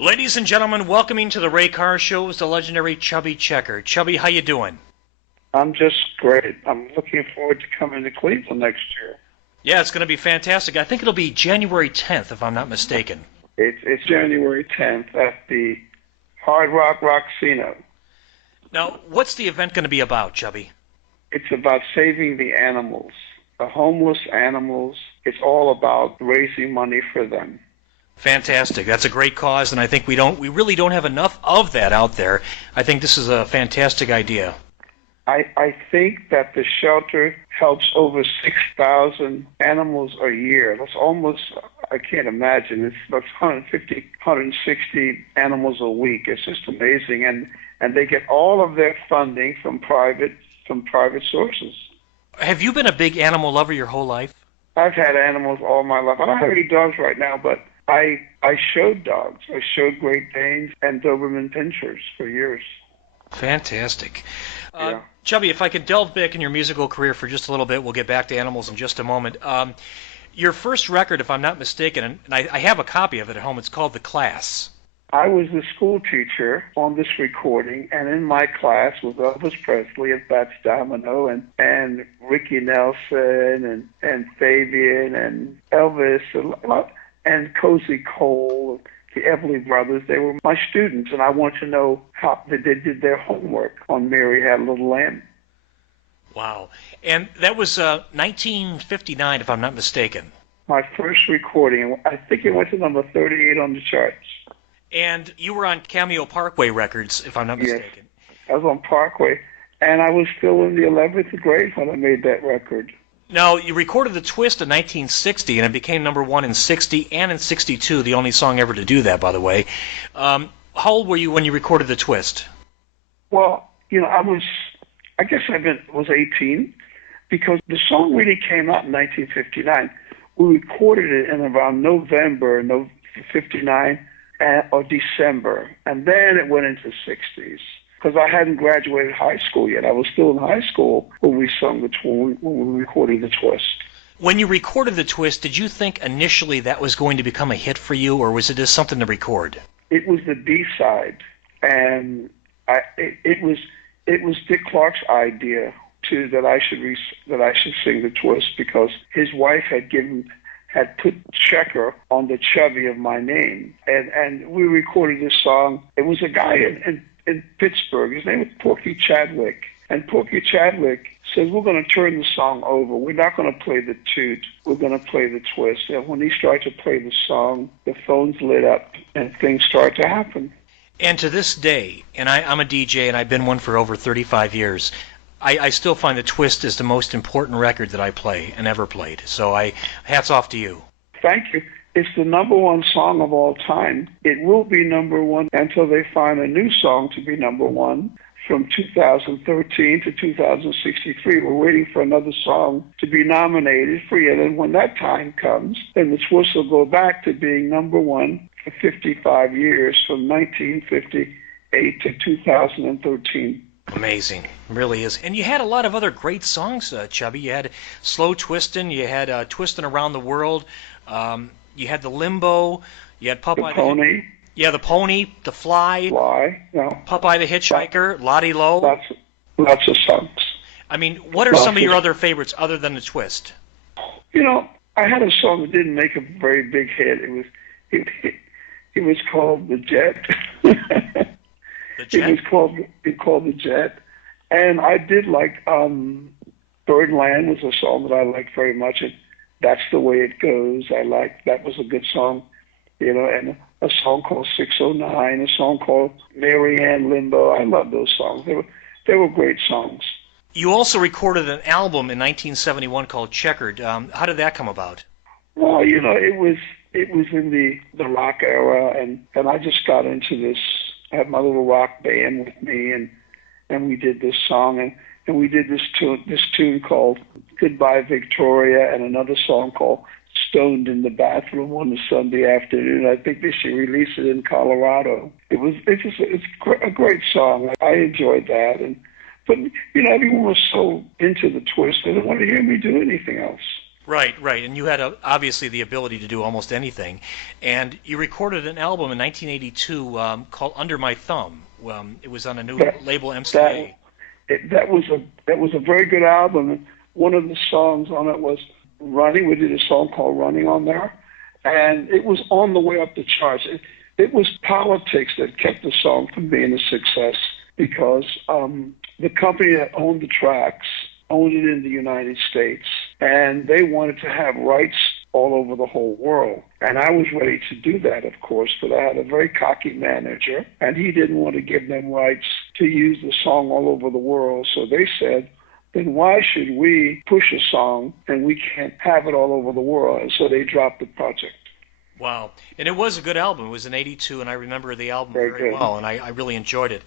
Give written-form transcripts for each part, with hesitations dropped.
Ladies and gentlemen, welcoming to the Ray Carr Show is the legendary Chubby Checker. Chubby, how you doing? I'm just great. I'm looking forward to coming to Cleveland next year. Yeah, it's going to be fantastic. I think it'll be January 10th, if I'm not mistaken. It's January 10th at the Hard Rock Rocksino. Now, what's the event going to be about, Chubby? It's about saving the animals, the homeless animals. It's all about raising money for them. Fantastic. That's a great cause, and I think we really don't have enough of that out there. I think this is a fantastic idea. I think that the shelter helps over 6,000 animals a year. That's almost, I can't imagine. It's about 150, 160 animals a week. It's just amazing. And they get all of their funding from private sources. Have you been a big animal lover your whole life? I've had animals all my life. I don't have any dogs right now, but I showed dogs. I showed Great Danes and Doberman Pinschers for years. Fantastic. Yeah. Chubby, if I could delve back in your musical career for just a little bit, we'll get back to animals in just a moment. Your first record, if I'm not mistaken, and I have a copy of it at home, it's called The Class. I was the school teacher on this recording, and in my class was Elvis Presley and Fats Domino and Ricky Nelson and Fabian and Elvis and Cozy Cole, the Everly Brothers. They were my students, and I want to know how they did their homework on Mary Had a Little Lamb. Wow. And that was 1959, if I'm not mistaken. My first recording, I think it went to number 38 on the charts. And you were on Cameo Parkway Records, if I'm not mistaken. Yes, I was on Parkway, and I was still in the 11th grade when I made that record. Now, you recorded The Twist in 1960, and it became number one in 60 and in 62, the only song ever to do that, by the way. How old were you when you recorded The Twist? Well, I guess I was 18, because the song really came out in 1959. We recorded it in around November 59 or December, and then it went into 60s. Because I hadn't graduated high school yet. I was still in high school when we when we recorded The Twist. When you recorded The Twist, did you think initially that was going to become a hit for you, or was it just something to record? It was the B-side, and it was Dick Clark's idea too that I should sing The Twist, because his wife had put Checker on the Chubby of my name, and we recorded this song. It was a guy in Pittsburgh. His name was Porky Chadwick. And Porky Chadwick says, we're going to turn the song over. We're not going to play the toot. We're going to play the twist. And when he started to play the song, the phones lit up and things started to happen. And to this day, and I'm a DJ and I've been one for over 35 years, I still find The Twist is the most important record that I play and ever played. So hats off to you. Thank you. It's the number one song of all time. It will be number one until they find a new song to be number one. From 2013 to 2063, we're waiting for another song to be nominated for it. And when that time comes, then The Twist will go back to being number one for 55 years, from 1958 to 2013. Amazing. It really is. And you had a lot of other great songs, Chubby. You had Slow Twistin', you had Twistin' Around the World, you had the Limbo. You had Popeye the Pony. The Pony, the Fly. No. Popeye the Hitchhiker, Lottie Low. Lots of songs. I mean, what are some of your other favorites other than The Twist? I had a song that didn't make a very big hit. It was called The Jet. The Jet? It was called The Jet. And I did like Birdland was a song that I liked very much. That's the Way It Goes. That was a good song, and a song called 609, a song called Mary Ann Limbo. I love those songs. They were great songs. You also recorded an album in 1971 called Checkered. How did that come about? Well, it was in the rock era, and I just got into this. I had my little rock band with me, and we did this song, and we did this tune called Goodbye Victoria, and another song called Stoned in the Bathroom on a Sunday afternoon. I think they should release it in Colorado. It's a great song. I enjoyed that, but everyone was so into The Twist, they didn't want to hear me do anything else. Right, right. And you had obviously the ability to do almost anything. And you recorded an album in 1982 called Under My Thumb. It was on a new That label, that MCA. that was a very good album. One of the songs on it was "Running." We did a song called "Running" on there, and it was on the way up the charts. It was politics that kept the song from being a success because the company that owned the tracks owned it in the United States, and they wanted to have rights all over the whole world. And I was ready to do that, of course, but I had a very cocky manager, and he didn't want to give them rights to use the song all over the world. So they said, then why should we push a song and we can't have it all over the world? And so they dropped the project. Wow. And it was a good album. It was in 82, and I remember the album Very very good. well, and I really enjoyed it.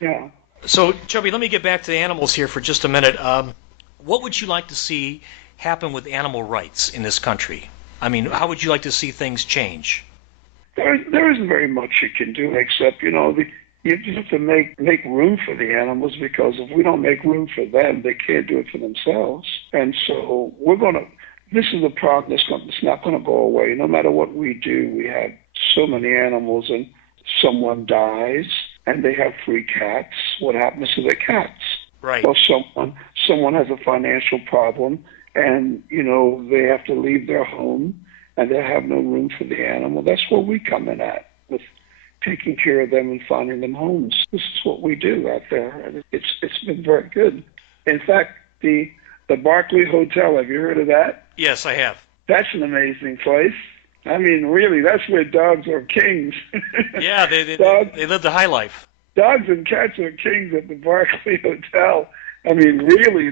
Yeah. So, Chubby, let me get back to the animals here for just a minute. What would you like to see happen with animal rights in this country? I mean, how would you like to see things change? There isn't very much you can do except, you just have to make room for the animals, because if we don't make room for them, they can't do it for themselves. And so this is a problem that's not going to go away. No matter what we do, we have so many animals, and someone dies and they have 3 cats. What happens to the cats? Right. Or someone has a financial problem, and they have to leave their home and they have no room for the animal. That's where we come in at, with taking care of them and finding them homes. This is what we do out there, and it's been very good. In fact, the Barclay Hotel, have you heard of that? Yes, I have. That's an amazing place. I mean, really, that's where dogs are kings. Yeah, they lived a high life. Dogs and cats are kings at the Barclay Hotel. I mean, really,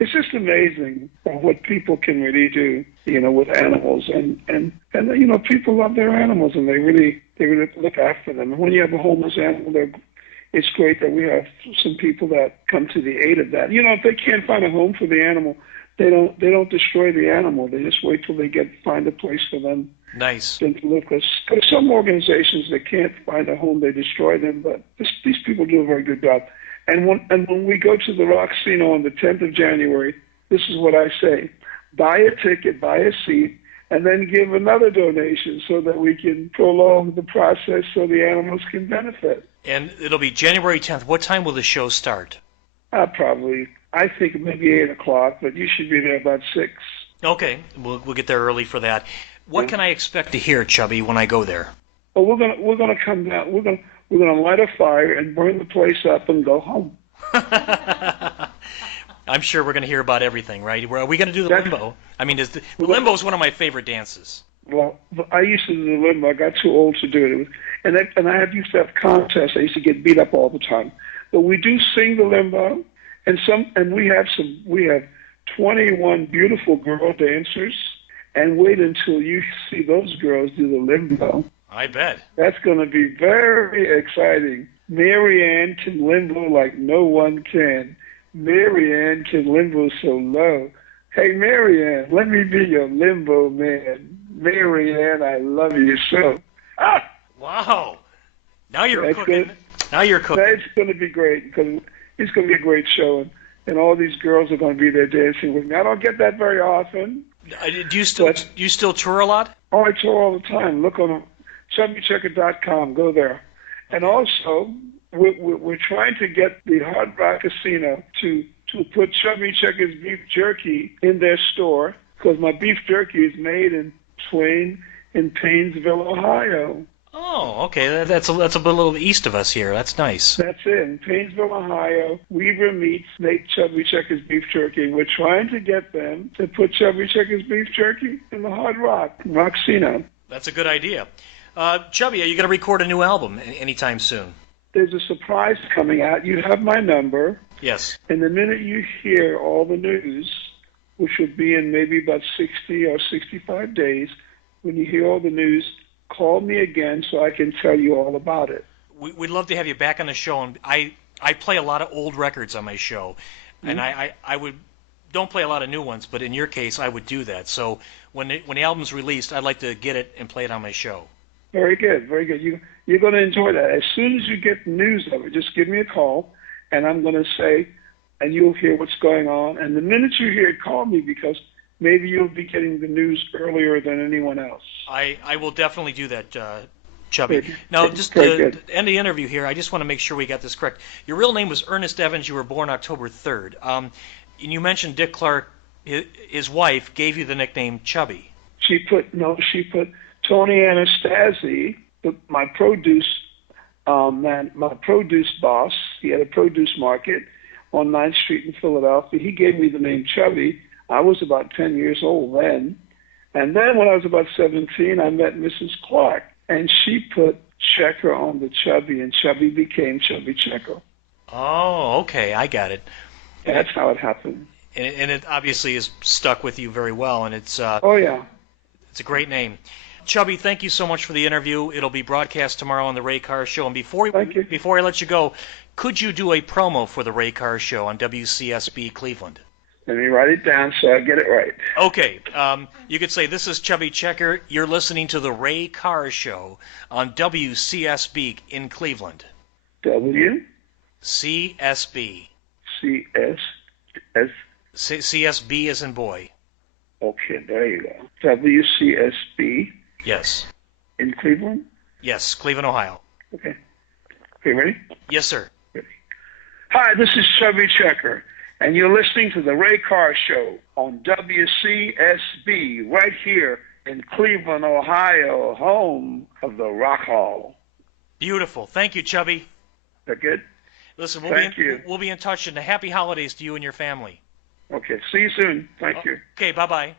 it's just amazing what people can really do, with animals. And people love their animals, and they really look after them. And when you have a homeless animal, it's great that we have some people that come to the aid of that. If they can't find a home for the animal, they don't destroy the animal. They just wait till they find a place for them. Nice. To live. Because some organizations, they can't find a home, they destroy them. But these people do a very good job. And when we go to the Roxino on the 10th of January, this is what I say: buy a ticket, buy a seat, and then give another donation so that we can prolong the process so the animals can benefit. And it'll be January 10th. What time will the show start? I think maybe 8 o'clock, but you should be there about 6. Okay, we'll get there early for that. What can I expect to hear, Chubby, when I go there? Well, we're gonna come down. We're gonna light a fire and burn the place up and go home. I'm sure we're going to hear about everything, right? Are we going to do the limbo? I mean, the limbo is one of my favorite dances. Well, I used to do the limbo. I got too old to do it. And I used to have contests. I used to get beat up all the time. But we do sing the limbo, and we have 21 beautiful girl dancers. And wait until you see those girls do the limbo. I bet. That's going to be very exciting. Marianne can limbo like no one can. Marianne can limbo so low. Hey, Marianne, let me be your limbo man. Marianne, I love you so. Ah! Wow. Now you're cooking. Now you're cooking. That's going to be great, because it's going to be a great show, and all these girls are going to be there dancing with me. I don't get that very often. Do you still tour a lot? Oh, I tour all the time. Look on chubbychecker.com. Go there. And also, we're trying to get the Hard Rock Casino to put Chubby Checker's beef jerky in their store, because my beef jerky is made in Paynesville, Ohio. Oh, okay. That's a little east of us here. That's nice. That's it. In Paynesville, Ohio, Weaver Meats make Chubby Checker's beef jerky. We're trying to get them to put Chubby Checker's beef jerky in the Hard Rock Casino. That's a good idea. Chubby, are you going to record a new album anytime soon? There's a surprise coming out. You have my number. Yes. And the minute you hear all the news, which will be in maybe about 60 or 65 days, when you hear all the news, call me again so I can tell you all about it. We'd love to have you back on the show. And I play a lot of old records on my show, and I don't play a lot of new ones, but in your case, I would do that. So when the album's released, I'd like to get it and play it on my show. Very good, very good. You're going to enjoy that. As soon as you get the news of it, just give me a call, and I'm going to say, and you'll hear what's going on. And the minute you hear it, call me, because maybe you'll be getting the news earlier than anyone else. I will definitely do that, Chubby. Very, Now, just very to good. end the interview here, I just want to make sure we got this correct. Your real name was Ernest Evans. You were born October 3rd. And you mentioned Dick Clark, his wife, gave you the nickname Chubby. She put Tony Anastasi, my produce my produce boss. He had a produce market on 9th Street in Philadelphia. He gave me the name Chubby. I was about 10 years old then. And then when I was about 17, I met Mrs. Clark, and she put Checker on the Chubby, and Chubby became Chubby Checker. Oh, okay, I got it. That's how it happened. And it obviously is stuck with you very well, and it's Oh, yeah. it's a great name. Chubby, thank you so much for the interview. It'll be broadcast tomorrow on the Ray Carr Show. And before I let you go, could you do a promo for the Ray Carr Show on WCSB Cleveland? Let me write it down so I get it right. Okay. You could say, this is Chubby Checker. You're listening to the Ray Carr Show on WCSB in Cleveland. W? CSB. C-S. S. CSB as in boy. Okay, there you go. WCSB. Yes. In Cleveland? Yes, Cleveland, Ohio. Okay. Okay, ready? Yes, sir. Ready. Hi, this is Chubby Checker, and you're listening to the Ray Carr Show on WCSB right here in Cleveland, Ohio, home of the Rock Hall. Beautiful. Thank you, Chubby. Is that good? Listen, you. We'll be in touch, and happy holidays to you and your family. Okay, see you soon. Thank you. Okay, bye-bye.